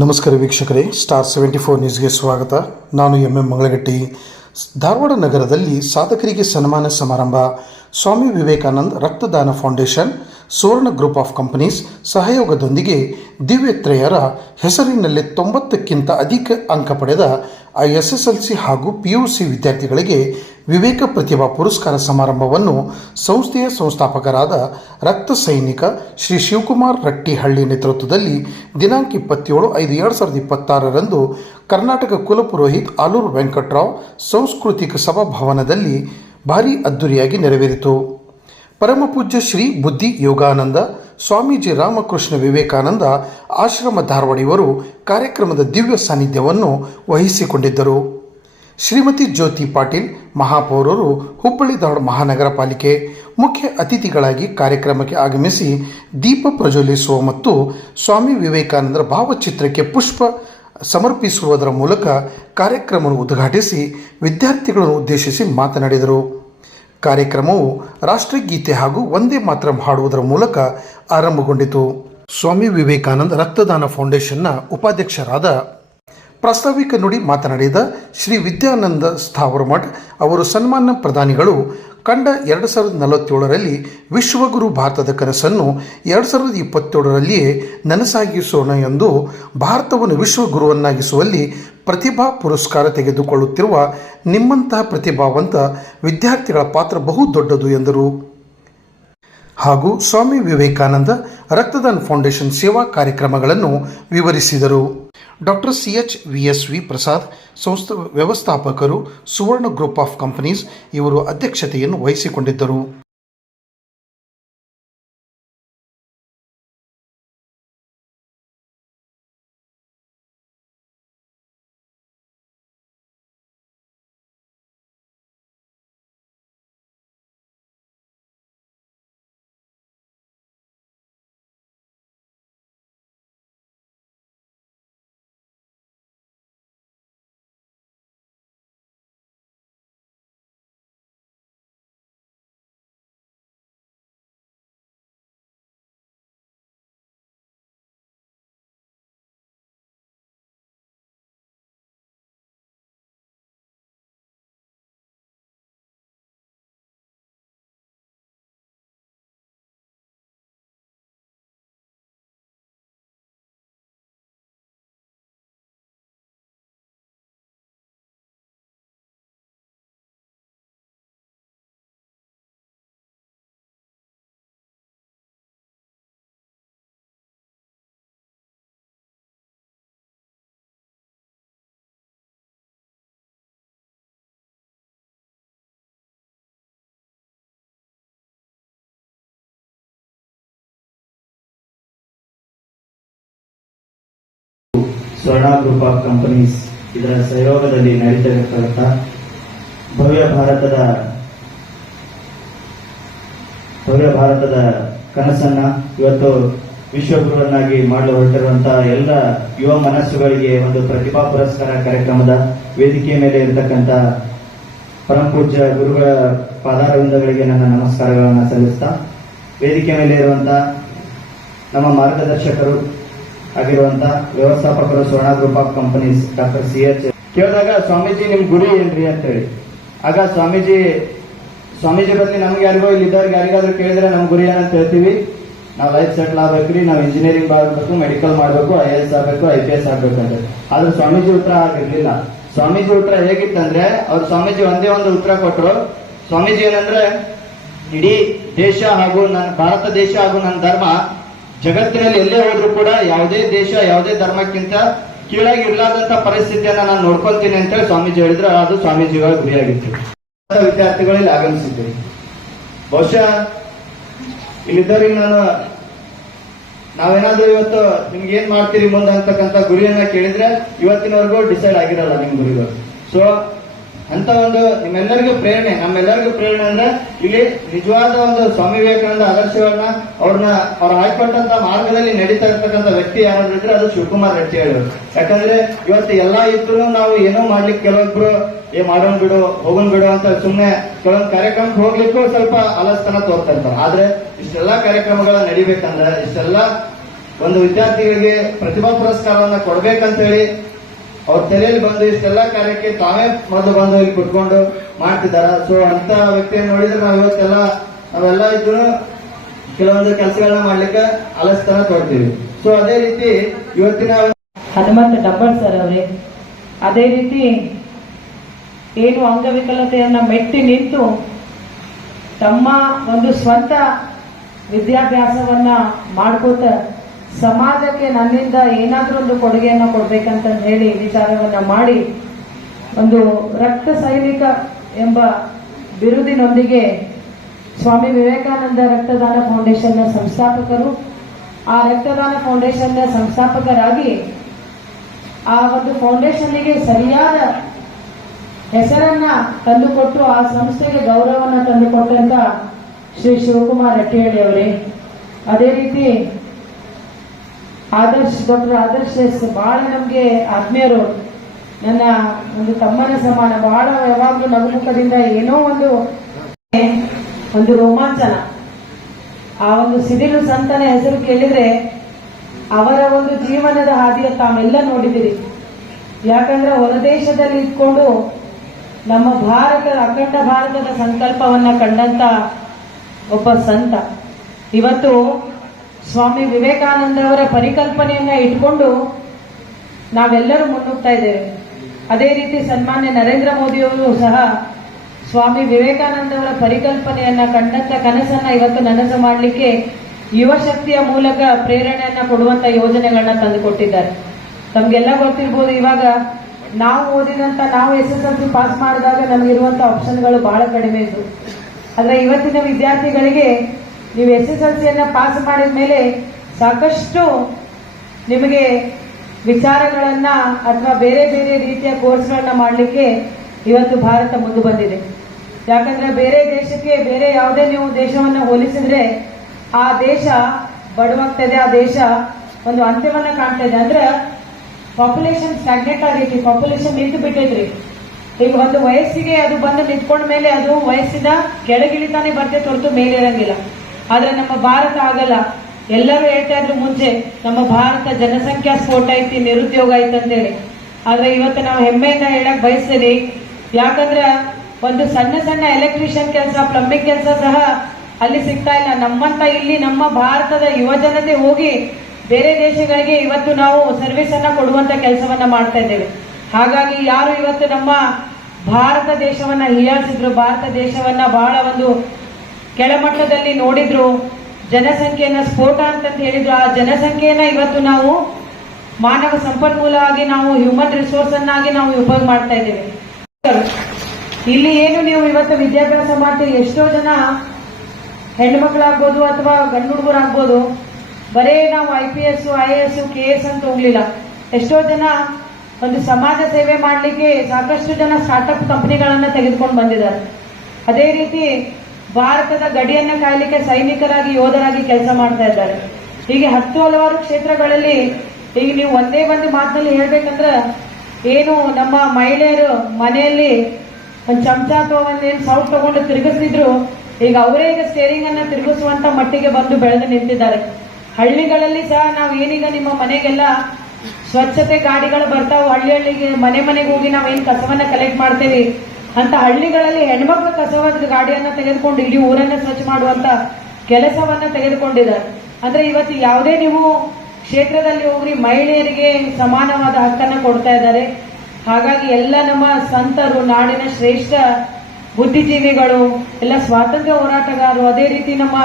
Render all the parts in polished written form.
ನಮಸ್ಕಾರ ವೀಕ್ಷಕರೇ, ಸ್ಟಾರ್ 74 ನ್ಯೂಸ್ಗೆ ಸ್ವಾಗತ. ನಾನು ಎಂ ಮಂಗಳಗಟ್ಟಿ. ಧಾರವಾಡ ನಗರದಲ್ಲಿ ಸಾಧಕರಿಗೆ ಸನ್ಮಾನ ಸಮಾರಂಭ. ಸ್ವಾಮಿ ವಿವೇಕಾನಂದ ರಕ್ತದಾನ foundation, Suvarna group of companies ಸಹಯೋಗದೊಂದಿಗೆ ದಿವ್ಯತ್ರಯರ ಹೆಸರಿನಲ್ಲಿ 90ಕ್ಕಿಂತ ಅಧಿಕ ಅಂಕ ಪಡೆದ SSLC ಹಾಗೂ PUC ವಿದ್ಯಾರ್ಥಿಗಳಿಗೆ ವಿವೇಕ ಪ್ರತಿಭಾ ಪುರಸ್ಕಾರ ಸಮಾರಂಭವನ್ನು ಸಂಸ್ಥೆಯ ಸಂಸ್ಥಾಪಕರಾದ ರಕ್ತ ಸೈನಿಕ ಶ್ರೀ ಶಿವಕುಮಾರ್ ರಟ್ಟಿಹಳ್ಳಿ ನೇತೃತ್ವದಲ್ಲಿ ದಿನಾಂಕ 27/5/2026 ಕರ್ನಾಟಕ ಕುಲಪುರೋಹಿತ್ ಆಲೂರು ವೆಂಕಟರಾವ್ ಸಾಂಸ್ಕೃತಿಕ ಸಭಾಭವನದಲ್ಲಿ ಭಾರೀ ಅದ್ದೂರಿಯಾಗಿ ನೆರವೇರಿತು. ಪರಮಪೂಜ್ಯ ಶ್ರೀ ಬುದ್ಧಿ ಯೋಗಾನಂದ ಸ್ವಾಮೀಜಿ ರಾಮಕೃಷ್ಣ ವಿವೇಕಾನಂದ ಆಶ್ರಮ ಧಾರವಾಡ ಇವರು ಕಾರ್ಯಕ್ರಮದ ದಿವ್ಯ ಸಾನ್ನಿಧ್ಯವನ್ನು ವಹಿಸಿಕೊಂಡಿದ್ದರು. ಶ್ರೀಮತಿ ಜ್ಯೋತಿ ಪಾಟೀಲ್ ಮಹಾಪೌರರು, ಹುಬ್ಬಳ್ಳಿ ಧಾರವಾಡ ಮಹಾನಗರ ಪಾಲಿಕೆ ಮುಖ್ಯ ಅತಿಥಿಗಳಾಗಿ ಕಾರ್ಯಕ್ರಮಕ್ಕೆ ಆಗಮಿಸಿ ದೀಪ ಪ್ರಜ್ವಲಿಸುವ ಮತ್ತು ಸ್ವಾಮಿ ವಿವೇಕಾನಂದರ ಭಾವಚಿತ್ರಕ್ಕೆ ಪುಷ್ಪ ಸಮರ್ಪಿಸುವುದರ ಮೂಲಕ ಕಾರ್ಯಕ್ರಮವನ್ನು ಉದ್ಘಾಟಿಸಿ ವಿದ್ಯಾರ್ಥಿಗಳನ್ನು ಉದ್ದೇಶಿಸಿ ಮಾತನಾಡಿದರು. ಕಾರ್ಯಕ್ರಮವು ರಾಷ್ಟ್ರಗೀತೆ ಹಾಗೂ ವಂದೇ ಮಾತರಂ ಹಾಡುವುದರ ಮೂಲಕ ಆರಂಭಗೊಂಡಿತು. ಸ್ವಾಮಿ ವಿವೇಕಾನಂದ ರಕ್ತದಾನ ಫೌಂಡೇಶನ್ನ ಉಪಾಧ್ಯಕ್ಷರಾದ ಪ್ರಾಸ್ತಾವಿಕ ನುಡಿ ಮಾತನಾಡಿದ ಶ್ರೀ ವಿದ್ಯಾನಂದ ಸ್ಥಾವರಮಠ್ ಅವರು ಸನ್ಮಾನ ಪ್ರದಾನಿಗಳು ಕಂಡ 2047ರಲ್ಲಿ ವಿಶ್ವಗುರು ಭಾರತದ ಕನಸನ್ನು 2027ರಲ್ಲಿಯೇ ನನಸಾಗಿಸೋಣ ಎಂದು ಭಾರತವನ್ನು ವಿಶ್ವಗುರುವನ್ನಾಗಿಸುವಲ್ಲಿ ಪ್ರತಿಭಾ ಪುರಸ್ಕಾರ ತೆಗೆದುಕೊಳ್ಳುತ್ತಿರುವ ನಿಮ್ಮಂತಹ ಪ್ರತಿಭಾವಂತ ವಿದ್ಯಾರ್ಥಿಗಳ ಪಾತ್ರ ಬಹು ದೊಡ್ಡದು ಎಂದರು. ಹಾಗೂ ಸ್ವಾಮಿ ವಿವೇಕಾನಂದ ರಕ್ತದಾನ ಫೌಂಡೇಶನ್ ಸೇವಾ ಕಾರ್ಯಕ್ರಮಗಳನ್ನು ವಿವರಿಸಿದರು. ಡಾಕ್ಟರ್ CHVSV ಪ್ರಸಾದ್ ಸಂಸ್ಥೆ ವ್ಯವಸ್ಥಾಪಕರು, ಸುವರ್ಣ ಗ್ರೂಪ್ ಆಫ್ ಕಂಪನೀಸ್ ಇವರು ಅಧ್ಯಕ್ಷತೆಯನ್ನು ವಹಿಸಿಕೊಂಡಿದ್ದರು. ಸ್ವರ್ಣ ಗ್ರೂಪ್ ಆಫ್ ಕಂಪನೀಸ್ ಇದರ ಸಹಯೋಗದಲ್ಲಿ ನಡೀತಿರತಕ್ಕಂಥ ಭವ್ಯ ಭಾರತದ ಕನಸನ್ನ ಇವತ್ತು ವಿಶ್ವಗುರುವನ್ನಾಗಿ ಮಾಡಲು ಹೊರಟಿರುವಂತಹ ಎಲ್ಲ ಯುವ ಮನಸ್ಸುಗಳಿಗೆ ಒಂದು ಪ್ರತಿಭಾ ಪುರಸ್ಕಾರ ಕಾರ್ಯಕ್ರಮದ ವೇದಿಕೆಯ ಮೇಲೆ ಇರತಕ್ಕಂಥ ಪರಮಪೂಜ್ಯ ಗುರುಗಳ ಪಾದಾರವಿಂದಗಳಿಗೆ ನನ್ನ ನಮಸ್ಕಾರಗಳನ್ನು ಸಲ್ಲಿಸ್ತಾ, ವೇದಿಕೆ ಮೇಲೆ ಇರುವಂತಹ ನಮ್ಮ ಮಾರ್ಗದರ್ಶಕರು ಆಗಿರುವಂತ ವ್ಯವಸ್ಥಾಪಕರು ಸ್ವರ್ಣ group of companies doctor CH ಕೇಳಿದಾಗ ಸ್ವಾಮೀಜಿ ನಿಮ್ ಗುರಿ ಏನ್ರಿ ಅಂತ ಹೇಳಿ, ಆಗ ಸ್ವಾಮೀಜಿ ಬದಲಿ ನಮ್ಗೆ ಯಾರಿಗೋ ಇಲ್ಲಿ ಇದ್ದವ್ರಿಗೆ ಯಾರಿಗಾದ್ರೂ ಕೇಳಿದ್ರೆ ನಮ್ ಗುರಿ ಏನಂತ ಹೇಳ್ತೀವಿ, ನಾವು ಲೈಫ್ ಸೆಟ್ಲ್ ಆಗ್ಬೇಕ್ರಿ, ನಾವು ಇಂಜಿನಿಯರಿಂಗ್ ಮಾಡಬೇಕು, ಮೆಡಿಕಲ್ ಮಾಡಬೇಕು, IAS ಆಗ್ಬೇಕು, IPS ಆಗ್ಬೇಕು ಅಂತ. ಆದ್ರೆ ಸ್ವಾಮೀಜಿ ಉತ್ತರ ಆಗಿರ್ಲಿಲ್ಲ. ಸ್ವಾಮೀಜಿ ಉತ್ತರ ಹೇಗಿತ್ತಂದ್ರೆ, ಅವ್ರು ಸ್ವಾಮೀಜಿ ಒಂದೇ ಒಂದು ಉತ್ತರ ಕೊಟ್ಟರು. ಸ್ವಾಮೀಜಿ ಏನಂದ್ರೆ, ಇಡೀ ದೇಶ ಹಾಗೂ ನನ್ನ ಭಾರತ ದೇಶ ಹಾಗೂ ನನ್ನ ಧರ್ಮ ಜಗತ್ತಿನಲ್ಲಿ ಎಲ್ಲೇ ಹೋದ್ರೂ ಕೂಡ ಯಾವುದೇ ದೇಶ ಯಾವುದೇ ಧರ್ಮಕ್ಕಿಂತ ಕೀಳಾಗಿ ಇರ್ಲಾರ್ದಂತ ಪರಿಸ್ಥಿತಿಯನ್ನ ನಾನು ನೋಡ್ಕೊಂತೀನಿ ಅಂತ ಹೇಳಿ ಸ್ವಾಮೀಜಿ ಹೇಳಿದ್ರೆ, ಅದು ಸ್ವಾಮೀಜಿಗಳ ಗುರಿಯಾಗಿತ್ತು. ವಿದ್ಯಾರ್ಥಿಗಳಲ್ಲಿ ಆಗಮಿಸಿದ್ದೀರಿ. ಬಹುಶಃ ಇಲ್ಲಿದ್ದವ್ರಿಗೆ ನಾವೇನಾದ್ರೂ ಇವತ್ತು ನಿಮ್ಗೆ ಏನ್ ಮಾಡ್ತೀರಿ ಮುಂದೆ ಅಂತಕ್ಕಂಥ ಗುರಿಯನ್ನ ಕೇಳಿದ್ರೆ ಇವತ್ತಿನವರೆಗೂ ಡಿಸೈಡ್ ಆಗಿರಲ್ಲ ನಿಮ್ ಗುರಿಗಳು. ಸೊ ಅಂತ ಒಂದು ನಮ್ಮೆಲ್ಲರಿಗೂ ಪ್ರೇರಣೆ ಅಂದ್ರೆ ಇಲ್ಲಿ ನಿಜವಾದ ಒಂದು ಸ್ವಾಮಿ ವಿವೇಕಾನಂದ ಆದರ್ಶಗಳನ್ನ ಅವ್ರು ಹಾಕೊಟ್ಟಂತ ಮಾರ್ಗದಲ್ಲಿ ನಡೀತಾ ಇರ್ತಕ್ಕಂಥ ವ್ಯಕ್ತಿ ಯಾರಾದ್ರೂ ಇದ್ರೆ ಅದು ಶಿವಕುಮಾರ್ ರೆಡ್ಡಿ ಅವರು. ಯಾಕಂದ್ರೆ ಇವತ್ತು ಎಲ್ಲಾ ಇದ್ರು ನಾವು ಏನೋ ಮಾಡ್ಲಿಕ್ಕೆ ಕೆಲವೊಬ್ರು ಮಾಡೋನ್ ಬಿಡು ಹೋಗೋನ್ ಬಿಡು ಅಂತ ಸುಮ್ನೆ ಕೆಲವೊಂದು ಕಾರ್ಯಕ್ರಮಕ್ಕೆ ಹೋಗ್ಲಿಕ್ಕೂ ಸ್ವಲ್ಪ ಆಲಸ್ತನ ತೋರ್ತಾ ಇರ್ತಾರೆ. ಆದ್ರೆ ಇಷ್ಟೆಲ್ಲಾ ಕಾರ್ಯಕ್ರಮಗಳ ನಡಿಬೇಕಂದ್ರೆ, ಇಷ್ಟೆಲ್ಲಾ ಒಂದು ವಿದ್ಯಾರ್ಥಿಗಳಿಗೆ ಪ್ರತಿಭಾ ಪುರಸ್ಕಾರವನ್ನ ಕೊಡ್ಬೇಕಂತ ಹೇಳಿ ಅವ್ರ ತೆರೆಯಲ್ಲಿ ಬಂದು ಇಷ್ಟೆಲ್ಲ ಕಾರ್ಯಕ್ಕೆ ತಾವೇ ಮೊದಲು ಬಂದು ಇಲ್ಲಿ ಕುತ್ಕೊಂಡು ಮಾಡ್ತಿದ್ದಾರ. ಸೊ ಅಂತ ವ್ಯಕ್ತಿಯನ್ನು ನೋಡಿದ್ರೆ ನಾವೆಲ್ಲ ಇದ್ರು ಕೆಲವೊಂದು ಕೆಲಸಗಳನ್ನ ಮಾಡ್ಲಿಕ್ಕೆ ಆಲಸ್ಯನ ತೋರ್ತೀವಿ. ಸೊ ಅದೇ ರೀತಿ ಇವತ್ತಿನ ಹನುಮಂತ ಡಬ್ಬಳ್ ಸರ್ ಅವರೇ, ಅದೇ ರೀತಿ ಏನು ಅಂಗವಿಕಲತೆಯನ್ನ ಮೆಟ್ಟಿ ನಿಂತು ತಮ್ಮ ಒಂದು ಸ್ವಂತ ವಿದ್ಯಾಭ್ಯಾಸವನ್ನ ಮಾಡ್ಕೋತ ಸಮಾಜಕ್ಕೆ ನನ್ನಿಂದ ಏನಾದ್ರೂ ಒಂದು ಕೊಡುಗೆಯನ್ನ ಕೊಡ್ಬೇಕಂತ ಹೇಳಿ ವಿಚಾರವನ್ನ ಮಾಡಿ ಒಂದು ರಕ್ತ ಸೈನಿಕ ಎಂಬ ಬಿರುದಿನೊಂದಿಗೆ ಸ್ವಾಮಿ ವಿವೇಕಾನಂದ ರಕ್ತದಾನ ಫೌಂಡೇಶನ್ನ ಸಂಸ್ಥಾಪಕರು. ಆ ರಕ್ತದಾನ ಫೌಂಡೇಶನ್ನ ಸಂಸ್ಥಾಪಕರಾಗಿ ಆ ಒಂದು ಫೌಂಡೇಶನ್ಗೆ ಸರಿಯಾದ ಹೆಸರನ್ನ ತಂದುಕೊಟ್ಟು ಆ ಸಂಸ್ಥೆಗೆ ಗೌರವವನ್ನು ತಂದುಕೊಟ್ಟಂತ ಶ್ರೀ ಶಿವಕುಮಾರ್ ರಟ್ಟಿಹಳ್ಳಿ ಅವರೇ, ಅದೇ ರೀತಿ ಡಾಕ್ಟರ್ ಆದರ್ಶ್ ಎಸ್ ಬಹಳ ನಮ್ಗೆ ಆತ್ಮೀಯರು, ನನ್ನ ಒಂದು ತಮ್ಮನ ಸಮಾನ, ಬಹಳ ಯಾವಾಗಲೂ ನಗುಮುಖದಿಂದ ಏನೋ ಒಂದು ರೋಮಾಂಚನ. ಆ ಒಂದು ಸಿಡಿಲು ಸಂತನ ಹೆಸರು ಕೇಳಿದ್ರೆ ಅವರ ಒಂದು ಜೀವನದ ಹಾದಿಯ ತಾವೆಲ್ಲ ನೋಡಿದಿರಿ. ಯಾಕಂದ್ರೆ ಹೊರದೇಶದಲ್ಲಿ ಇಟ್ಕೊಂಡು ನಮ್ಮ ಅಖಂಡ ಭಾರತದ ಸಂಕಲ್ಪವನ್ನ ಕಂಡಂತ ಒಬ್ಬ ಸಂತ ಇವತ್ತು ಸ್ವಾಮಿ ವಿವೇಕಾನಂದ ಅವರ ಪರಿಕಲ್ಪನೆಯನ್ನ ಇಟ್ಕೊಂಡು ನಾವೆಲ್ಲರೂ ಮುನ್ನುಗ್ತಾ ಇದ್ದೇವೆ. ಅದೇ ರೀತಿ ಸನ್ಮಾನ್ಯ ನರೇಂದ್ರ ಮೋದಿಯವರು ಸಹ ಸ್ವಾಮಿ ವಿವೇಕಾನಂದ ಅವರ ಪರಿಕಲ್ಪನೆಯನ್ನ ಕಂಡಂತ ಕನಸನ್ನ ಇವತ್ತು ನನಸು ಮಾಡಲಿಕ್ಕೆ ಯುವ ಶಕ್ತಿಯ ಮೂಲಕ ಪ್ರೇರಣೆಯನ್ನ ಕೊಡುವಂತ ಯೋಜನೆಗಳನ್ನ ತಂದುಕೊಟ್ಟಿದ್ದಾರೆ. ತಮ್ಗೆಲ್ಲ ಗೊತ್ತಿರ್ಬೋದು, ಇವಾಗ ನಾವು ಓದಿದಂತ ನಾವು SSLC ಪಾಸ್ ಮಾಡಿದಾಗ ನಮಗಿರುವಂತ ಆಪ್ಷನ್ಗಳು ಬಹಳ ಕಡಿಮೆ ಇದ್ವು. ಆದ್ರೆ ಇವತ್ತಿನ ವಿದ್ಯಾರ್ಥಿಗಳಿಗೆ ನೀವು SSLCಯನ್ನ ಪಾಸ್ ಮಾಡಿದ ಮೇಲೆ ಸಾಕಷ್ಟು ನಿಮಗೆ ವಿಚಾರಗಳನ್ನ ಅಥವಾ ಬೇರೆ ಬೇರೆ ರೀತಿಯ ಕೋರ್ಸ್ಗಳನ್ನ ಮಾಡಲಿಕ್ಕೆ ಇವತ್ತು ಭಾರತ ಮುಂದೆ ಬಂದಿದೆ. ಯಾಕಂದ್ರೆ ಬೇರೆ ದೇಶಕ್ಕೆ ಬೇರೆ ಯಾವುದೇ ನೀವು ದೇಶವನ್ನ ಹೋಲಿಸಿದ್ರೆ ಆ ದೇಶ ಬಡವಾಗ್ತದೆ, ಆ ದೇಶ ಒಂದು ಅಂತ್ಯವನ್ನ ಕಾಣ್ತಾ ಇದೆ. ಅಂದ್ರೆ ಪಾಪ್ಯುಲೇಷನ್ ಸ್ಟಾಗ್ನೆಟ್ ಆಗೈತಿ, ಪಾಪ್ಯುಲೇಷನ್ ನಿಂತು ಬಿಟ್ಟೈತ್ರಿ. ಈಗ ಒಂದು ವಯಸ್ಸಿಗೆ ಅದು ಬಂದು ನಿಂತ್ಕೊಂಡ ಮೇಲೆ ಅದು ವಯಸ್ಸಿನ ಕೆಳಗಿಳಿತಾನೆ ಬರ್ತೈತೆ ಹೊರತು ಮೇಲೆ ಇರಂಗಿಲ್ಲ. ಆದ್ರೆ ನಮ್ಮ ಭಾರತ ಆಗಲ್ಲ. ಎಲ್ಲರೂ ಹೇಳ್ತಾ ಇದ್ರು ಮುಂಚೆ ನಮ್ಮ ಭಾರತ ಜನಸಂಖ್ಯಾ ಸ್ಫೋಟ ಐತಿ, ನಿರುದ್ಯೋಗ ಐತಿ ಅಂತೇಳಿ. ಆದ್ರೆ ಇವತ್ತು ನಾವು ಹೆಮ್ಮೆಯಿಂದ ಹೇಳಕ್ ಬಯಸ್ತೀವಿ. ಯಾಕಂದ್ರೆ ಒಂದು ಸಣ್ಣ ಸಣ್ಣ ಎಲೆಕ್ಟ್ರಿಷಿಯನ್ ಕೆಲಸ, ಪ್ಲಂಬಿಂಗ್ ಕೆಲಸ ಸಹ ಅಲ್ಲಿ ಸಿಗ್ತಾ ಇಲ್ಲ. ನಮ್ಮಂತ ಇಲ್ಲಿ ನಮ್ಮ ಭಾರತದ ಯುವ ಜನತೆ ಹೋಗಿ ಬೇರೆ ದೇಶಗಳಿಗೆ ಇವತ್ತು ನಾವು ಸರ್ವಿಸ್ ಅನ್ನ ಕೊಡುವಂತ ಕೆಲಸವನ್ನ ಮಾಡ್ತಾ ಇದ್ದೇವೆ. ಹಾಗಾಗಿ ಯಾರು ಇವತ್ತು ನಮ್ಮ ಭಾರತ ದೇಶವನ್ನ ಹೀಯಾಳಿಸಿದ್ರು, ಭಾರತ ದೇಶವನ್ನ ಬಹಳ ಒಂದು ಕೆಳಮಟ್ಟದಲ್ಲಿ ನೋಡಿದ್ರು, ಜನಸಂಖ್ಯೆಯನ್ನ ಸ್ಫೋಟ ಅಂತ ಹೇಳಿದ್ರು, ಆ ಜನಸಂಖ್ಯೆಯನ್ನ ಇವತ್ತು ನಾವು ಮಾನವ ಸಂಪನ್ಮೂಲ ಆಗಿ ನಾವು ಹ್ಯೂಮನ್ ರಿಸೋರ್ಸ್ ಅನ್ನಾಗಿ ನಾವು ಉಪಯೋಗ ಮಾಡ್ತಾ ಇದ್ದೇವೆ. ಇಲ್ಲಿ ಏನು ನೀವು ಇವತ್ತು ವಿದ್ಯಾಭ್ಯಾಸ ಮಾಡ್ತೀವಿ, ಎಷ್ಟೋ ಜನ ಹೆಣ್ಮಕ್ಳಾಗ್ಬೋದು ಅಥವಾ ಗಂಡು ಹುಡುಗರಾಗ್ಬೋದು, ಬರೇ ನಾವು IPS, IAS, KS ಅಂತ ಹೋಗ್ಲಿಲ್ಲ. ಎಷ್ಟೋ ಜನ ಒಂದು ಸಮಾಜ ಸೇವೆ ಮಾಡಲಿಕ್ಕೆ ಸಾಕಷ್ಟು ಜನ ಸ್ಟಾರ್ಟ್ಅಪ್ ಕಂಪನಿಗಳನ್ನ ತೆಗೆದುಕೊಂಡು ಬಂದಿದ್ದಾರೆ. ಅದೇ ರೀತಿ ಭಾರತದ ಗಡಿಯನ್ನ ಕಾಯಲಿಕ್ಕೆ ಸೈನಿಕರಾಗಿ, ಯೋಧರಾಗಿ ಕೆಲಸ ಮಾಡ್ತಾ ಇದ್ದಾರೆ. ಹೀಗೆ ಹಲವಾರು ಕ್ಷೇತ್ರಗಳಲ್ಲಿ ಈಗ ನೀವು ಒಂದೇ ಒಂದು ಮಾತಿನಲ್ಲಿ ಹೇಳ್ಬೇಕಂದ್ರೆ ಏನು ನಮ್ಮ ಮಹಿಳೆಯರು ಮನೆಯಲ್ಲಿ ಒಂದು ಚಮಚ ಅಥವಾ ಒಂದೇನು ಸೌಟ್ ತಗೊಂಡು ತಿರುಗಿಸ್ತಿದ್ರು, ಈಗ ಅವರೇ ಈಗ ಸ್ಟೇರಿಂಗ್ ಅನ್ನ ತಿರುಗಿಸುವಂತ ಮಟ್ಟಿಗೆ ಬಂದು ಬೆಳೆದು ನಿಂತಿದ್ದಾರೆ. ಹಳ್ಳಿಗಳಲ್ಲಿ ಸಹ ನಾವು ಏನೀಗ ನಿಮ್ಮ ಮನೆಗೆಲ್ಲ ಸ್ವಚ್ಛತೆ ಗಾಡಿಗಳು ಬರ್ತಾವ, ಹಳ್ಳಿಗೆ ಮನೆಗೆ ಹೋಗಿ ನಾವೇನು ಕಸವನ್ನ ಕಲೆಕ್ಟ್ ಮಾಡ್ತೇವೆ ಅಂತ ಹಳ್ಳಿಗಳಲ್ಲಿ ಹೆಣ್ಮಕ್ಳು ಕಸವಾದ ಗಾಡಿಯನ್ನ ತೆಗೆದುಕೊಂಡು ಇಡೀ ಊರನ್ನ ಸ್ವಚ್ಛ ಮಾಡುವಂತ ಕೆಲಸವನ್ನ ತೆಗೆದುಕೊಂಡಿದ್ದಾರೆ. ಅಂದ್ರೆ ಇವತ್ತು ಯಾವುದೇ ನೀವು ಕ್ಷೇತ್ರದಲ್ಲಿ ಹೋಗ್ರಿ ಮಹಿಳೆಯರಿಗೆ ಸಮಾನವಾದ ಹಕ್ಕನ್ನ ಕೊಡ್ತಾ ಇದ್ದಾರೆ. ಹಾಗಾಗಿ ಎಲ್ಲ ನಮ್ಮ ಸಂತರು, ನಾಡಿನ ಶ್ರೇಷ್ಠ ಬುದ್ಧಿಜೀವಿಗಳು, ಎಲ್ಲ ಸ್ವಾತಂತ್ರ್ಯ ಹೋರಾಟಗಾರರು, ಅದೇ ರೀತಿ ನಮ್ಮ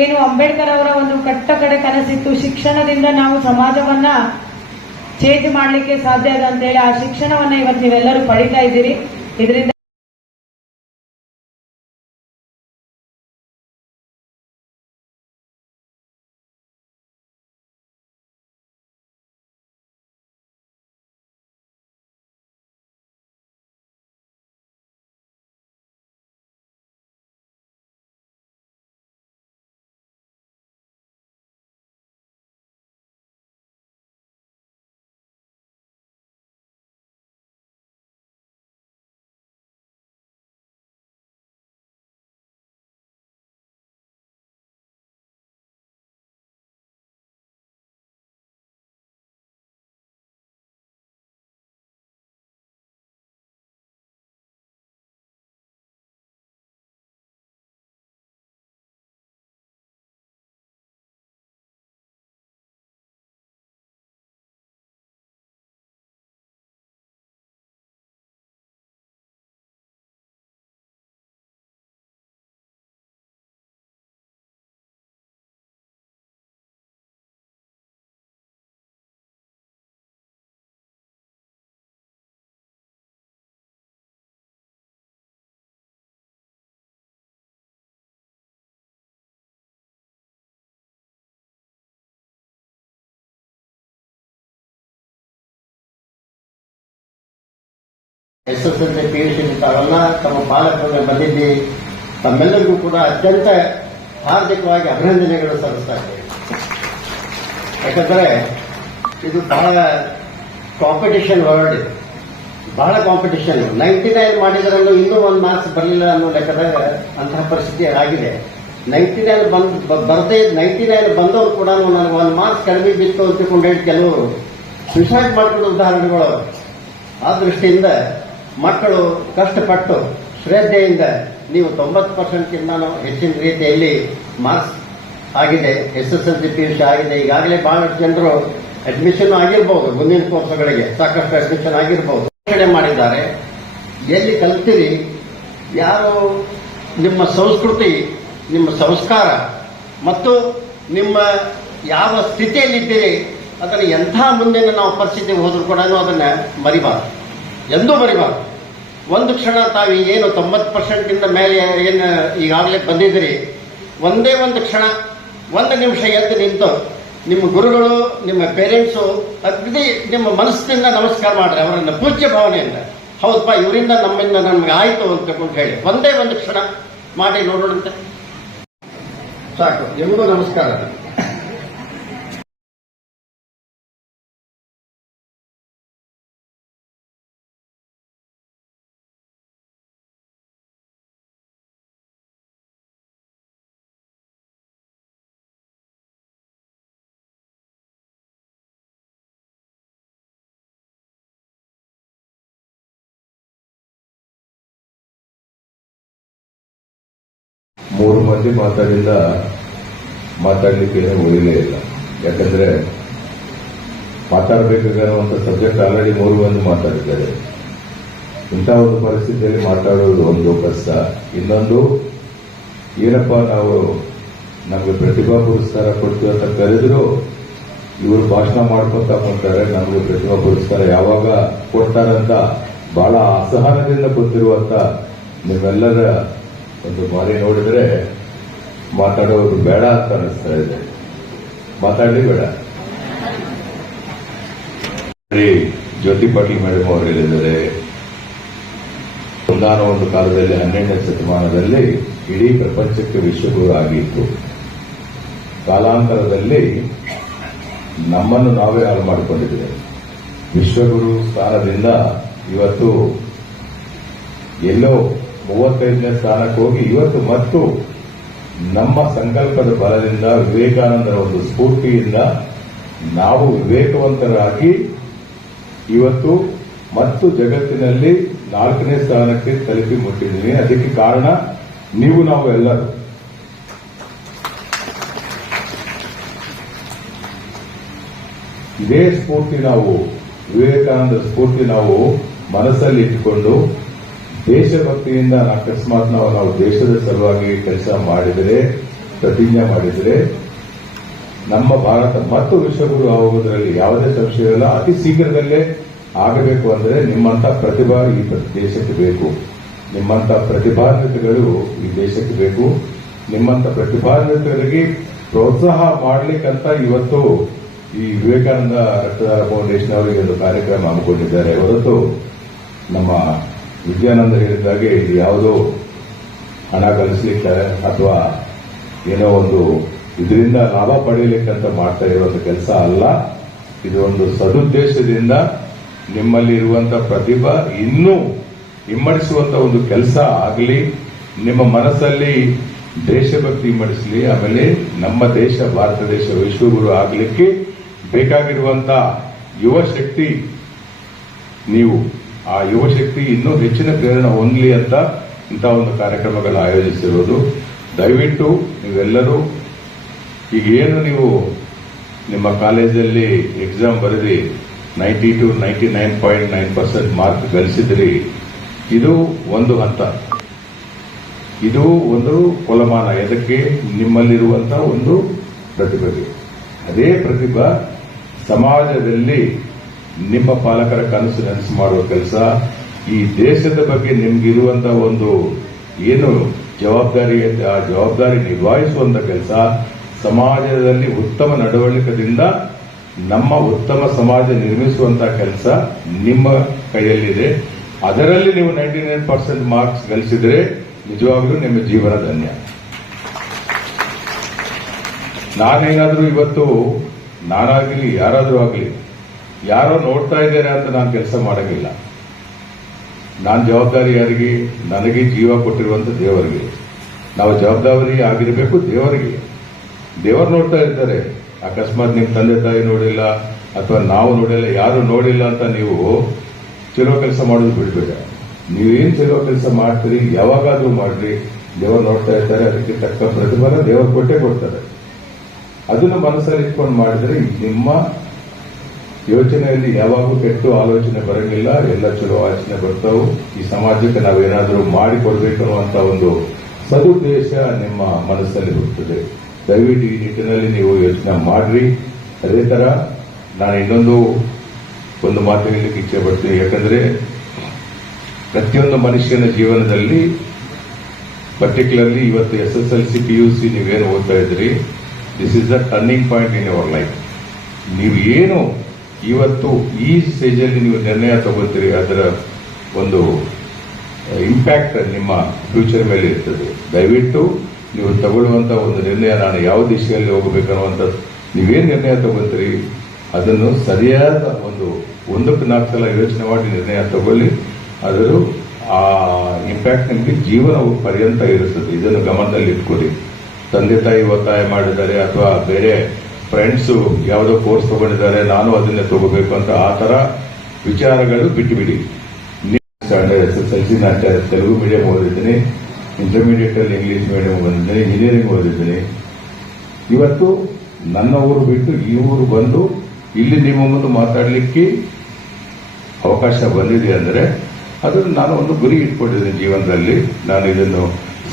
ಏನು ಅಂಬೇಡ್ಕರ್ ಅವರ ಒಂದು ಕಡೆ ಕನಸಿತ್ತು, ಶಿಕ್ಷಣದಿಂದ ನಾವು ಸಮಾಜವನ್ನ ಚೇಂಜ್ ಮಾಡ್ಲಿಕ್ಕೆ ಸಾಧ್ಯ ಇದೆ ಅಂತ ಹೇಳಿ ಆ ಶಿಕ್ಷಣವನ್ನ ಇವತ್ತು ನೀವೆಲ್ಲರೂ ಪಡಿತಾ ಇದ್ದೀರಿ. ಇದರಿಂದ SSLC PUC ತಾವೆಲ್ಲ ತಮ್ಮ ಪಾಲಕರಿಗೆ ಬಂದಿದ್ದೀವಿ. ತಮ್ಮೆಲ್ಲರಿಗೂ ಕೂಡ ಅತ್ಯಂತ ಹಾರ್ದಿಕವಾಗಿ ಅಭಿನಂದನೆಗಳು ಸಲ್ಲಿಸ್ತಾ ಇದ್ದೇವೆ. ಯಾಕಂದರೆ ಇದು ಬಹಳ ಕಾಂಪಿಟಿಷನ್ ವರ್ಲ್ಡ್, ಇದು ಬಹಳ ಕಾಂಪಿಟಿಷನ್. 99 ಮಾಡಿದ್ರಲ್ಲೂ ಇನ್ನೂ ಒಂದು ಮಾರ್ಕ್ಸ್ ಬರಲಿಲ್ಲ ಅನ್ನೋ ಲೆಕ್ಕದಾಗ ಅಂತಹ ಪರಿಸ್ಥಿತಿ ಆಗಿದೆ. 99 ಬಂದವರು ಕೂಡ ನನಗೆ ಒಂದು ಮಾರ್ಕ್ಸ್ ಕಡಿಮೆ ಬಿತ್ತು ಅಂತಕೊಂಡು ಹೇಳಿ ಕೆಲವರು ಸುಸೈಡ್ ಮಾಡಿಕೊಳ್ಳೋ ಉದಾಹರಣೆಗಳು. ಆ ದೃಷ್ಟಿಯಿಂದ ಮಕ್ಕಳು ಕಷ್ಟಪಟ್ಟು ಶ್ರದ್ಧೆಯಿಂದ ನೀವು 90%ಕಿಂತ ಹೆಚ್ಚಿನ ರೀತಿಯಲ್ಲಿ ಮಾರ್ಕ್ಸ್ ಆಗಿದೆ, SSLC PUC ಆಗಿದೆ. ಈಗಾಗಲೇ ಬಹಳಷ್ಟು ಜನರು ಅಡ್ಮಿಷನ್ ಆಗಿರ್ಬೋದು, ಮುಂದಿನ ಕೋರ್ಸ್ಗಳಿಗೆ ಸಾಕಷ್ಟು ಅಡ್ಮಿಷನ್ ಆಗಿರ್ಬೋದು. ಮಾಡಿದ್ದಾರೆ. ಎಲ್ಲಿ ಕಲ್ತೀರಿ, ಯಾರು ನಿಮ್ಮ ಸಂಸ್ಕೃತಿ, ನಿಮ್ಮ ಸಂಸ್ಕಾರ ಮತ್ತು ನಿಮ್ಮ ಯಾವ ಸ್ಥಿತಿಯಲ್ಲಿದ್ದೀರಿ ಅದನ್ನು ಎಂಥ ಮುಂದಿನ ನಾವು ಪರಿಸ್ಥಿತಿಗೆ ಹೋದರೂ ಕೂಡ ಅದನ್ನು ಮರಿಬಾರ್ದು, ಎಂದೂ ಮರಿಬಾರ್ದು. ಒಂದು ಕ್ಷಣ ತಾವು ಏನು 90%ಗಿಂತ ಮೇಲೆ ಏನು ಈಗಾಗಲೇ ಬಂದಿದ್ದೀರಿ, ಒಂದೇ ಒಂದು ಕ್ಷಣ, ಒಂದು ನಿಮಿಷ ಎದ್ದು ನಿಂತು ನಿಮ್ಮ ಗುರುಗಳು, ನಿಮ್ಮ ಪೇರೆಂಟ್ಸು ಅಗ್ದಿ ನಿಮ್ಮ ಮನಸ್ಸಿನಿಂದ ನಮಸ್ಕಾರ ಮಾಡ್ರಿ, ಅವರನ್ನು ಪೂಜ್ಯ ಭಾವನೆಯಿಂದ. ಹೌದಪ್ಪ, ಇವರಿಂದ ನಮ್ಮಿಂದ ನಮ್ಗೆ ಆಯಿತು ಅಂತ ಹೇಳಿ ಒಂದೇ ಒಂದು ಕ್ಷಣ ಮಾಡಿ ನೋಡೋಣಂತೆ. ಸಾಕು, ನಿಮಗೂ ನಮಸ್ಕಾರ. ಮೂರು ಮಂದಿ ಮಾತಾಡಲಿಕ್ಕೆ ಉಳಿಲೇ ಇಲ್ಲ. ಯಾಕಂದ್ರೆ ಮಾತಾಡಬೇಕಾಗಿರುವಂತ ಸಬ್ಜೆಕ್ಟ್ ಆಲ್ರೆಡಿ 3 ಮಂದಿ ಮಾತಾಡಿದ್ದಾರೆ. ಇಂಥ ಒಂದು ಪರಿಸ್ಥಿತಿಯಲ್ಲಿ ಮಾತಾಡೋದು ಒಂದು ಕಷ್ಟ. ಇನ್ನೊಂದು ಏನಪ್ಪ, ನಾವು ನಮಗೆ ಪ್ರತಿಭಾ ಪುರಸ್ಕಾರ ಕೊಡ್ತೀವಿ ಅಂತ ಕರೆದ್ರು ಇವರು ಭಾಷಣ ಮಾಡ್ಕೊತಾ ಕೊಂತಾರೆ. ನಮಗೆ ಪ್ರತಿಭಾ ಪುರಸ್ಕಾರ ಯಾವಾಗ ಕೊಡ್ತಾರಂತ ಬಹಳ ಅಸಹನದಿಂದ ಗೊತ್ತಿರುವಂತ ನಿಮ್ಮೆಲ್ಲರ ಒಂದು ಬಾರಿ ನೋಡಿದ್ರೆ ಮಾತಾಡೋದು ಬೇಡ ಅಂತ ಅನಿಸ್ತಾ ಇದೆ. ಮಾತಾಡಲಿ ಬೇಡ. ಜ್ಯೋತಿ ಪಾಟೀಲ್ ಮೇಡಮ್ ಅವರು ಹೇಳಿದರೆ, ಒಂದಾನ ಒಂದು ಕಾಲದಲ್ಲಿ 12ನೇ ಶತಮಾನದಲ್ಲಿ ಇಡೀ ಪ್ರಪಂಚಕ್ಕೆ ವಿಶ್ವಗುರು ಆಗಿತ್ತು. ಕಾಲಾಂತರದಲ್ಲಿ ನಮ್ಮನ್ನು ನಾವೇ ಹಾಳು ಮಾಡಿಕೊಂಡಿದ್ದೇವೆ. ವಿಶ್ವಗುರು ಸ್ಥಾನದಿಂದ ಇವತ್ತು ಎಲ್ಲೋ 35ನೇ ಸ್ಥಾನಕ್ಕೆ ಹೋಗಿ ಇವತ್ತು ಮತ್ತು ನಮ್ಮ ಸಂಕಲ್ಪದ ಬಲದಿಂದ, ವಿವೇಕಾನಂದರ ಒಂದು ಸ್ಫೂರ್ತಿಯಿಂದ ನಾವು ವಿವೇಕವಂತರಾಗಿ ಇವತ್ತು ಮತ್ತು ಜಗತ್ತಿನಲ್ಲಿ 4ನೇ ಸ್ಥಾನಕ್ಕೆ ತಲುಪಿ ಮುಟ್ಟಿದ್ದೀನಿ. ಅದಕ್ಕೆ ಕಾರಣ ನೀವು, ನಾವು ಎಲ್ಲರೂ. ಇದೇ ಸ್ಫೂರ್ತಿ ನಾವು, ವಿವೇಕಾನಂದ ಸ್ಫೂರ್ತಿ ನಾವು ಮನಸ್ಸಲ್ಲಿ ಇಟ್ಟುಕೊಂಡು ದೇಶಭಕ್ತಿಯಿಂದ ಅಕಸ್ಮಾತ್ ನಾವು ದೇಶದ ಸಲುವಾಗಿ ಕೆಲಸ ಮಾಡಿದರೆ, ಪ್ರತಿಜ್ಞೆ ಮಾಡಿದರೆ ನಮ್ಮ ಭಾರತ ಮತ್ತು ವಿಶ್ವಗುರು ಆಗುವುದರಲ್ಲಿ ಯಾವುದೇ ಸಂಶಯ ಇಲ್ಲ. ಅತಿ ಶೀಘ್ರದಲ್ಲೇ ಆಗಬೇಕು ಅಂದರೆ ನಿಮ್ಮಂತ ಪ್ರತಿಭಾ ಈ ದೇಶಕ್ಕೆ ಬೇಕು. ನಿಮ್ಮಂತ ಪ್ರತಿಭಾನ್ವಿತಗಳು ಈ ದೇಶಕ್ಕೆ ಬೇಕು. ನಿಮ್ಮಂತ ಪ್ರತಿಭಾನ್ವಿತರಿಗೆ ಪ್ರೋತ್ಸಾಹ ಮಾಡಲಿಕ್ಕಂತ ಇವತ್ತು ಈ ವಿವೇಕಾನಂದ ರಕ್ತದಾನ ಫೌಂಡೇಶನ್ ಅವರಿಗೆ ಒಂದು ಕಾರ್ಯಕ್ರಮ ಹಮ್ಮಿಕೊಂಡಿದ್ದಾರೆ ಹೊರತು ನಮ್ಮ ವಿದ್ಯಾನಂದ ಹೇಳಿದ್ದಾಗೆ ಯಾವುದೋ ಹಣ ಗಳಿಸಲಿಕ್ಕೆ ಅಥವಾ ಏನೋ ಒಂದು ಇದರಿಂದ ಲಾಭ ಪಡೆಯಲಿಕ್ಕಂತ ಮಾಡ್ತಾ ಇರುವಂತ ಕೆಲಸ ಅಲ್ಲ. ಇದು ಒಂದು ಸದುದ್ದೇಶದಿಂದ ನಿಮ್ಮಲ್ಲಿ ಇರುವಂತಹ ಪ್ರತಿಭಾ ಇನ್ನೂ ಇಮ್ಮಡಿಸುವಂತ ಒಂದು ಕೆಲಸ ಆಗಲಿ. ನಿಮ್ಮ ಮನಸ್ಸಲ್ಲಿ ದೇಶಭಕ್ತಿ ಇಮ್ಮಡಿಸಲಿ. ಆಮೇಲೆ ನಮ್ಮ ದೇಶ, ಭಾರತ ದೇಶ ವಿಶ್ವಗುರು ಆಗಲಿಕ್ಕೆ ಬೇಕಾಗಿರುವಂತ ಯುವ ಶಕ್ತಿ ನೀವು, ಆ ಯುವ ಶಕ್ತಿ ಇನ್ನೂ ಹೆಚ್ಚಿನ ಪ್ರೇರಣೆ ಹೊಂದಲಿ ಅಂತ ಇಂಥ ಒಂದು ಕಾರ್ಯಕ್ರಮಗಳ ಆಯೋಜಿಸಿರುವುದು. ದಯವಿಟ್ಟು ನೀವೆಲ್ಲರೂ ಈಗೇನು ನೀವು ನಿಮ್ಮ ಕಾಲೇಜಲ್ಲಿ ಎಕ್ಸಾಮ್ ಬರೆದಿ 90 to 99.9% ಮಾರ್ಕ್ ಗಳಿಸಿದ್ರಿ, ಇದು ಒಂದು ಹಂತ, ಇದು ಒಂದು ಕೊಲಮಾನ. ಇದಕ್ಕೆ ನಿಮ್ಮಲ್ಲಿರುವಂತಹ ಒಂದು ಪ್ರತಿಭೆ. ಅದೇ ಪ್ರತಿಭಾ ಸಮಾಜದಲ್ಲಿ ನಿಮ್ಮ ಪಾಲಕರ ಕನಸು ನನಸು ಮಾಡುವ ಕೆಲಸ, ಈ ದೇಶದ ಬಗ್ಗೆ ನಿಮ್ಗಿರುವಂತಹ ಒಂದು ಏನು ಜವಾಬ್ದಾರಿ ಇದೆ ಆ ಜವಾಬ್ದಾರಿ ನಿರ್ವಹಿಸುವಂತ ಕೆಲಸ, ಸಮಾಜದಲ್ಲಿ ಉತ್ತಮ ನಡವಳಿಕೆಯಿಂದ ನಮ್ಮ ಉತ್ತಮ ಸಮಾಜ ನಿರ್ಮಿಸುವಂತಹ ಕೆಲಸ ನಿಮ್ಮ ಕೈಯಲ್ಲಿದೆ. ಅದರಲ್ಲಿ ನೀವು 99% ಮಾರ್ಕ್ಸ್ ಗಳಿಸಿದರೆ ನಿಜವಾಗ್ಲೂ ನಿಮ್ಮ ಜೀವನ ಧನ್ಯ. ನಾನೇನಾದ್ರೂ ಇವತ್ತು ನಾನಾಗಲಿ ಯಾರಾದ್ರೂ ಆಗಲಿ ಯಾರೋ ನೋಡ್ತಾ ಇದ್ದಾರೆ ಅಂತ ನಾನು ಕೆಲಸ ಮಾಡಂಗಿಲ್ಲ. ನಾನು ಜವಾಬ್ದಾರಿ ಯಾರಿಗೆ? ನನಗೆ ಜೀವ ಕೊಟ್ಟಿರುವಂತ ದೇವರಿಗೆ. ನಾವು ಜವಾಬ್ದಾರಿ ಆಗಿರಬೇಕು ದೇವರಿಗೆ. ದೇವರು ನೋಡ್ತಾ ಇರ್ತಾರೆ. ಅಕಸ್ಮಾತ್ ನಿಮ್ಮ ತಂದೆ ತಾಯಿ ನೋಡಿಲ್ಲ ಅಥವಾ ನಾವು ನೋಡಿಲ್ಲ, ಯಾರು ನೋಡಿಲ್ಲ ಅಂತ ನೀವು ಚಲೋ ಕೆಲಸ ಮಾಡೋದು ಬಿಡ್ಬೇಡ. ನೀವೇನ್ ಚಲೋ ಕೆಲಸ ಮಾಡ್ತೀರಿ ಯಾವಾಗಾದ್ರೂ ಮಾಡ್ರಿ, ದೇವರು ನೋಡ್ತಾ ಇರ್ತಾರೆ. ಅದಕ್ಕೆ ತಕ್ಕ ಪ್ರತಿಫಲ ದೇವರು ಕೊಟ್ಟೇ ಕೊಡ್ತಾರೆ. ಅದನ್ನು ಮನಸ್ಸಲ್ಲಿ ಇಟ್ಕೊಂಡು ಮಾಡಿದ್ರೆ ನಿಮ್ಮ ಯೋಚನೆಯಲ್ಲಿ ಯಾವಾಗೂ ಕೆಟ್ಟು ಆಲೋಚನೆ ಬರಂಗಿಲ್ಲ, ಎಲ್ಲ ಚಲೋ ಆಲೋಚನೆ ಬರ್ತಾವು. ಈ ಸಮಾಜಕ್ಕೆ ನಾವೇನಾದರೂ ಮಾಡಿಕೊಡ್ಬೇಕು ಅನ್ನುವಂತ ಒಂದು ಸದುದ್ದೇಶ ನಿಮ್ಮ ಮನಸ್ಸಲ್ಲಿ ಹುಟ್ಟುತ್ತದೆ. ದಯವಿಟ್ಟು ಈ ನಿಟ್ಟಿನಲ್ಲಿ ನೀವು ಯೋಚನೆ ಮಾಡ್ರಿ. ಅದೇ ತರ ನಾನು ಒಂದು ಮಾತು ಹೇಳಲಿಕ್ಕೆ ಇಚ್ಛೆ ಪಡ್ತೀನಿ. ಯಾಕಂದ್ರೆ ಪ್ರತಿಯೊಂದು ಮನುಷ್ಯನ ಜೀವನದಲ್ಲಿ, ಪರ್ಟಿಕ್ಯುಲರ್ಲಿ ಇವತ್ತು SSLC PUC ನೀವೇನು ಓದ್ತಾ ಇದ್ರಿ, this is the turning point in your life. ನೀವು ಏನು ಇವತ್ತು ಈ ಸ್ಟೇಜಲ್ಲಿ ನೀವು ನಿರ್ಣಯ ತಗೋತೀರಿ, ಅದರ ಒಂದು ಇಂಪ್ಯಾಕ್ಟ್ ನಿಮ್ಮ ಫ್ಯೂಚರ್ ಮೇಲೆ ಇರ್ತದೆ. ದಯವಿಟ್ಟು ನೀವು ತಗೊಳ್ಳುವಂತ ಒಂದು ನಿರ್ಣಯ, ನಾನು ಯಾವ ದಿಶೆಯಲ್ಲಿ ಹೋಗಬೇಕನ್ನುವಂಥ ನೀವೇನು ನಿರ್ಣಯ ತಗೋತೀರಿ ಅದನ್ನು ಸರಿಯಾದ ಒಂದಕ್ಕೆ 4 ಸಲ ಯೋಚನೆ ಮಾಡಿ ನಿರ್ಣಯ ತಗೊಳ್ಳಿ. ಅದರ ಆ ಇಂಪ್ಯಾಕ್ಟ್ ನಿಮಗೆ ಜೀವನ ಪರ್ಯಂತ ಇರುತ್ತದೆ. ಇದನ್ನು ಗಮನದಲ್ಲಿ ಇಟ್ಕೊಳ್ಳಿ. ತಂದೆ ತಾಯಿ ಒತ್ತಾಯ ಮಾಡಿದ್ದಾರೆ ಅಥವಾ ಬೇರೆ ಫ್ರೆಂಡ್ಸು ಯಾವುದೋ ಕೋರ್ಸ್ ತಗೊಂಡಿದ್ದಾರೆ, ನಾನು ಅದನ್ನೇ ತಗೋಬೇಕು ಅಂತ ಆ ತರ ವಿಚಾರಗಳು ಬಿಟ್ಟುಬಿಡಿ. SSLC ನಾನು ತೆಲುಗು ಮೀಡಿಯಂ ಓದಿದ್ದೀನಿ, ಇಂಟರ್ಮೀಡಿಯೇಟ್ ಅಲ್ಲಿ ಇಂಗ್ಲಿಷ್ ಮೀಡಿಯಂ ಓದಿದ್ದೀನಿ, ಇಂಜಿನಿಯರಿಂಗ್ ಓದಿದ್ದೀನಿ. ಇವತ್ತು ನನ್ನ ಊರು ಬಿಟ್ಟು ಈ ಊರು ಬಂದು ಇಲ್ಲಿ ನಿಮ್ಮ ಮುಂದೆ ಮಾತಾಡಲಿಕ್ಕೆ ಅವಕಾಶ ಬಂದಿದೆ ಅಂದರೆ ಅದನ್ನು ನಾನು ಒಂದು ಗುರಿ ಇಟ್ಕೊಂಡಿದ್ದೀನಿ ಜೀವನದಲ್ಲಿ. ನಾನು ಇದನ್ನು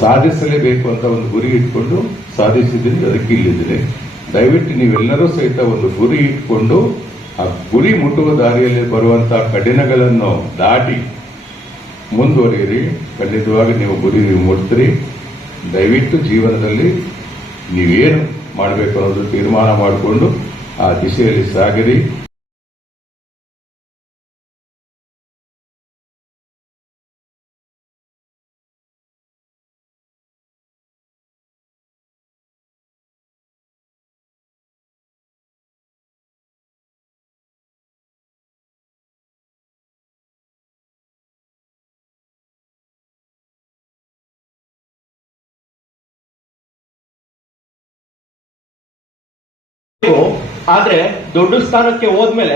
ಸಾಧಿಸಲೇಬೇಕು ಅಂತ ಒಂದು ಗುರಿ ಇಟ್ಕೊಂಡು ಸಾಧಿಸಿದ್ದೀನಿ, ಅದಕ್ಕೆ ಇಲ್ಲಿದ್ದೀನಿ. ದಯವಿಟ್ಟು ನೀವೆಲ್ಲರೂ ಸಹಿತ ಒಂದು ಗುರಿ ಇಟ್ಕೊಂಡು ಆ ಗುರಿ ಮುಟ್ಟುವ ದಾರಿಯಲ್ಲಿ ಬರುವಂತಹ ಕಠಿಣಗಳನ್ನು ದಾಟಿ ಮುಂದುವರಿಯಿರಿ. ಖಂಡಿತವಾಗಿ ನೀವು ಗುರಿ ಮುಟ್ತೀರಿ. ದಯವಿಟ್ಟು ಜೀವನದಲ್ಲಿ ನೀವೇನು ಮಾಡಬೇಕು ಅನ್ನೋದು ತೀರ್ಮಾನ ಮಾಡಿಕೊಂಡು ಆ ದಿಶೆಯಲ್ಲಿ ಸಾಗಿರಿ. ಆದ್ರೆ ದೊಡ್ಡ ಸ್ಥಾನಕ್ಕೆ ಹೋದ್ಮೇಲೆ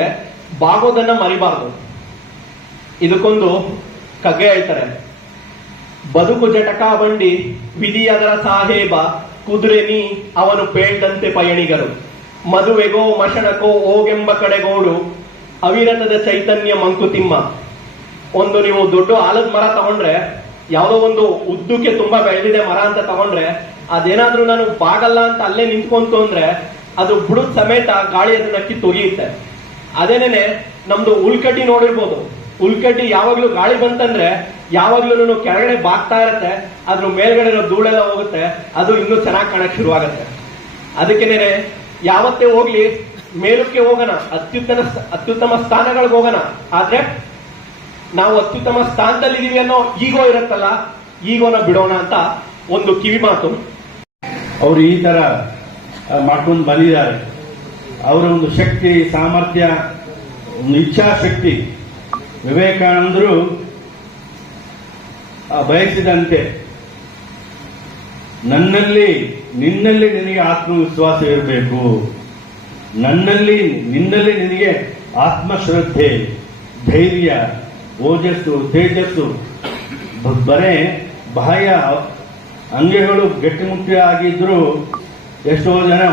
ಬಾಗೋದನ್ನ ಮರಿಬಾರ್ದು. ಇದಕ್ಕೊಂದು ಕಗ್ಗ ಹೇಳ್ತಾರೆ, ಬದುಕು ಜಟಕಾ ಬಂಡಿ ವಿಧಿ ಅದರ ಸಾಹೇಬ, ಕುದುರೆ ನೀ ಅವನು ಪೇಳ್ದಂತೆ ಪಯಣಿಗರು, ಮದುವೆಗೋ ಮಶಣಕೋ ಹೋಗೆಂಬ ಕಡೆಗೋಡು, ಅವಿರತದ ಚೈತನ್ಯ ಮಂಕುತಿಮ್ಮ. ನೀವು ದೊಡ್ಡ ಆಲದ ಮರ ತಗೊಂಡ್ರೆ, ಯಾವುದೋ ಒಂದು ಉದ್ದಕ್ಕೆ ತುಂಬಾ ಬೆಳೆದಿದೆ ಮರ ಅಂತ ತಗೊಂಡ್ರೆ, ಅದೇನಾದ್ರೂ ನಾನು ಬಾಗಲ್ಲ ಅಂತ ಅಲ್ಲೇ ನಿಂತ್ಕೊಂತು ಅಂದ್ರೆ ಅದು ಬುಡದ ಸಮೇತ ಗಾಳಿ ಅದನ್ನ ಕಿತ್ತೊಗೆಯುತ್ತೆ. ಅದೇನೇನೆ ನಮ್ದು ಉಲ್ಕಡ್ಡಿ ನೋಡಿರ್ಬೋದು. ಉಲ್ಕಡ್ಡಿ ಯಾವಾಗ್ಲೂ ಗಾಳಿ ಬಂತಂದ್ರೆ ಯಾವಾಗ್ಲೂ ಕೆಳಗಡೆ ಬಾಗ್ತಾ ಇರತ್ತೆ, ಅದ್ರ ಮೇಲ್ಗಡೆ ಇರೋ ಧೂಳೆಲ್ಲ ಹೋಗುತ್ತೆ, ಅದು ಇನ್ನೂ ಚೆನ್ನಾಗಿ ಕಾಣಕ್ ಶುರುವಾಗತ್ತೆ. ಅದಕ್ಕೇನೆ ಯಾವತ್ತೇ ಹೋಗ್ಲಿ ಮೇಲಕ್ಕೆ ಹೋಗೋಣ, ಅತ್ಯುತ್ತಮ ಸ್ಥಾನಗಳಿಗೆ ಹೋಗೋಣ. ಆದ್ರೆ ನಾವು ಅತ್ಯುತ್ತಮ ಸ್ಥಾನದಲ್ಲಿ ಇದೀವಿ ಅನ್ನೋ ಈಗೋ ಇರತ್ತಲ್ಲ, ಈಗೋನ ಬಿಡೋಣ ಅಂತ ಒಂದು ಕಿವಿ ಮಾತು. ಅವರು ಈ ತರ ಮಾಡ್ಕೊಂಡು ಬಂದಿದ್ದಾರೆ. ಅವರ ಒಂದು ಶಕ್ತಿ, ಸಾಮರ್ಥ್ಯ, ಒಂದು ಇಚ್ಛಾಶಕ್ತಿ ವಿವೇಕಾನಂದರು ಬಯಸಿದಂತೆ ನಿನ್ನಲ್ಲಿ ನಿನಗೆ ಆತ್ಮವಿಶ್ವಾಸ ಇರಬೇಕು, ನಿನ್ನಲ್ಲಿ ನಿನಗೆ ಆತ್ಮಶ್ರದ್ಧೆ, ಧೈರ್ಯ, ಓಜಸ್ಸು, ತೇಜಸ್ಸು, ಬರೇ ಬಾಹ್ಯ ಅಂಗಗಳು ಗಟ್ಟಿಮುಟ್ಟಿ ಆಗಿದ್ರು ಎಷ್ಟೋ ಜನ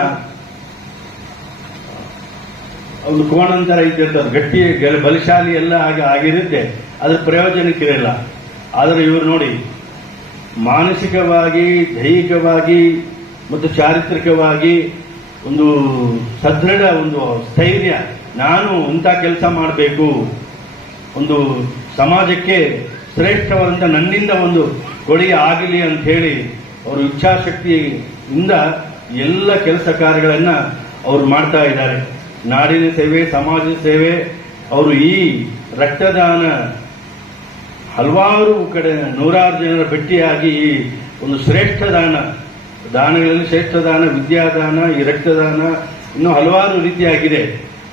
ಒಂದು ಕೋಣಂತರ ಇದ್ದಿರ್ತಾರೆ, ಗಟ್ಟಿ ಬಲಶಾಲಿ ಎಲ್ಲ ಆಗಿರುತ್ತೆ, ಅದ್ರ ಪ್ರಯೋಜನಕ್ಕಿರಲ್ಲ. ಆದರೆ ಇವರು ನೋಡಿ, ಮಾನಸಿಕವಾಗಿ, ದೈಹಿಕವಾಗಿ ಮತ್ತು ಚಾರಿತ್ರಿಕವಾಗಿ ಒಂದು ಸದೃಢ ಒಂದು ಸ್ಥೈರ್ಯ, ನಾನು ಇಂಥ ಕೆಲಸ ಮಾಡಬೇಕು, ಒಂದು ಸಮಾಜಕ್ಕೆ ಶ್ರೇಷ್ಠವಾದಂಥ ನನ್ನಿಂದ ಒಂದು ಕೊಡುಗೆ ಆಗಲಿ ಅಂತ ಹೇಳಿ ಅವರು ಇಚ್ಛಾಶಕ್ತಿಯಿಂದ ಎಲ್ಲ ಕೆಲಸ ಕಾರ್ಯಗಳನ್ನ ಅವರು ಮಾಡ್ತಾ ಇದ್ದಾರೆ. ನಾಡಿನ ಸೇವೆ, ಸಮಾಜ ಸೇವೆ. ಅವರು ಈ ರಕ್ತದಾನ ಹಲವಾರು ಕಡೆ ನೂರಾರು ಜನರ ಭೇಟಿಯಾಗಿ ಈ ಒಂದು ಶ್ರೇಷ್ಠ ದಾನಗಳಲ್ಲಿ ಶ್ರೇಷ್ಠ ದಾನ ವಿದ್ಯಾದಾನ, ಈ ರಕ್ತದಾನ, ಇನ್ನೂ ಹಲವಾರು ರೀತಿಯಾಗಿದೆ.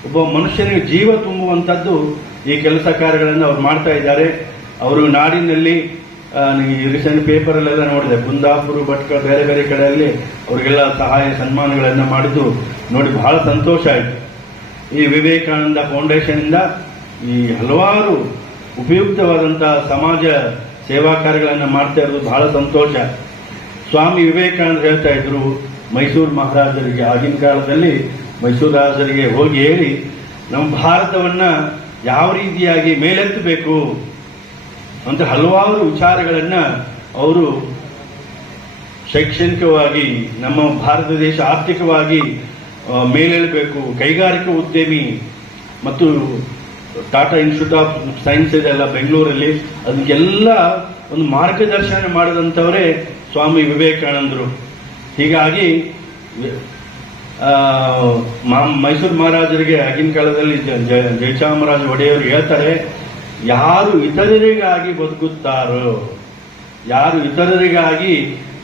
ಒಬ್ಬ ಮನುಷ್ಯನಿಗೆ ಜೀವ ತುಂಬುವಂಥದ್ದು ಈ ಕೆಲಸ ಕಾರ್ಯಗಳನ್ನು ಅವ್ರು ಮಾಡ್ತಾ ಇದ್ದಾರೆ. ಅವರು ನಾಡಿನಲ್ಲಿ ರೀಸೆಂಟ್ ಪೇಪರಲ್ಲೆಲ್ಲ ನೋಡಿದೆ, ಕುಂದಾಪುರ, ಭಟ್ಕಳ, ಬೇರೆ ಬೇರೆ ಕಡೆಯಲ್ಲಿ ಅವರಿಗೆಲ್ಲ ಸಹಾಯ ಸನ್ಮಾನಗಳನ್ನು ಮಾಡಿದ್ದು ನೋಡಿ ಬಹಳ ಸಂತೋಷ ಆಯಿತು. ಈ ವಿವೇಕಾನಂದ ಫೌಂಡೇಶನ್ ಇಂದ ಈ ಹಲವಾರು ಉಪಯುಕ್ತವಾದಂತಹ ಸಮಾಜ ಸೇವಾ ಕಾರ್ಯಗಳನ್ನು ಮಾಡ್ತಾ ಇರೋದು ಬಹಳ ಸಂತೋಷ. ಸ್ವಾಮಿ ವಿವೇಕಾನಂದ ಹೇಳ್ತಾ ಇದ್ರು, ಮೈಸೂರು ಮಹಾರಾಜರಿಗೆ ಆಗಿನ ಕಾಲದಲ್ಲಿ ಮೈಸೂರು ರಾಜರಿಗೆ ಹೋಗಿ ಹೇಳಿ ನಮ್ಮ ಭಾರತವನ್ನ ಯಾವ ರೀತಿಯಾಗಿ ಮೇಲೆತ್ತಬೇಕು ಅಂತ ಹಲವಾರು ವಿಚಾರಗಳನ್ನ ಅವರು ಶೈಕ್ಷಣಿಕವಾಗಿ ನಮ್ಮ ಭಾರತ ದೇಶ ಆರ್ಥಿಕವಾಗಿ ಮೇಲೇಳಬೇಕು, ಕೈಗಾರಿಕಾ ಉದ್ಯಮಿ ಮತ್ತು ಟಾಟಾ ಇನ್ಸ್ಟಿಟ್ಯೂಟ್ ಆಫ್ ಸೈನ್ಸ್ ಇದೆಲ್ಲ ಬೆಂಗಳೂರಲ್ಲಿ, ಅದಕ್ಕೆಲ್ಲ ಒಂದು ಮಾರ್ಗದರ್ಶನ ಮಾಡಿದಂಥವರೇ ಸ್ವಾಮಿ ವಿವೇಕಾನಂದರು. ಹೀಗಾಗಿ ಮೈಸೂರು ಮಹಾರಾಜರಿಗೆ ಆಗಿನ ಕಾಲದಲ್ಲಿ ಜಯಚಾಮರಾಜ ಒಡೆಯವರು ಹೇಳ್ತಾರೆ, ಯಾರು ಇತರರಿಗಾಗಿ ಬದುಕುತ್ತಾರೋ, ಯಾರು ಇತರರಿಗಾಗಿ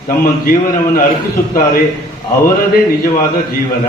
ತಮ್ಮ ಜೀವನವನ್ನು ಅರ್ಪಿಸುತ್ತಾರೆ ಅವರದೇ ನಿಜವಾದ ಜೀವನ.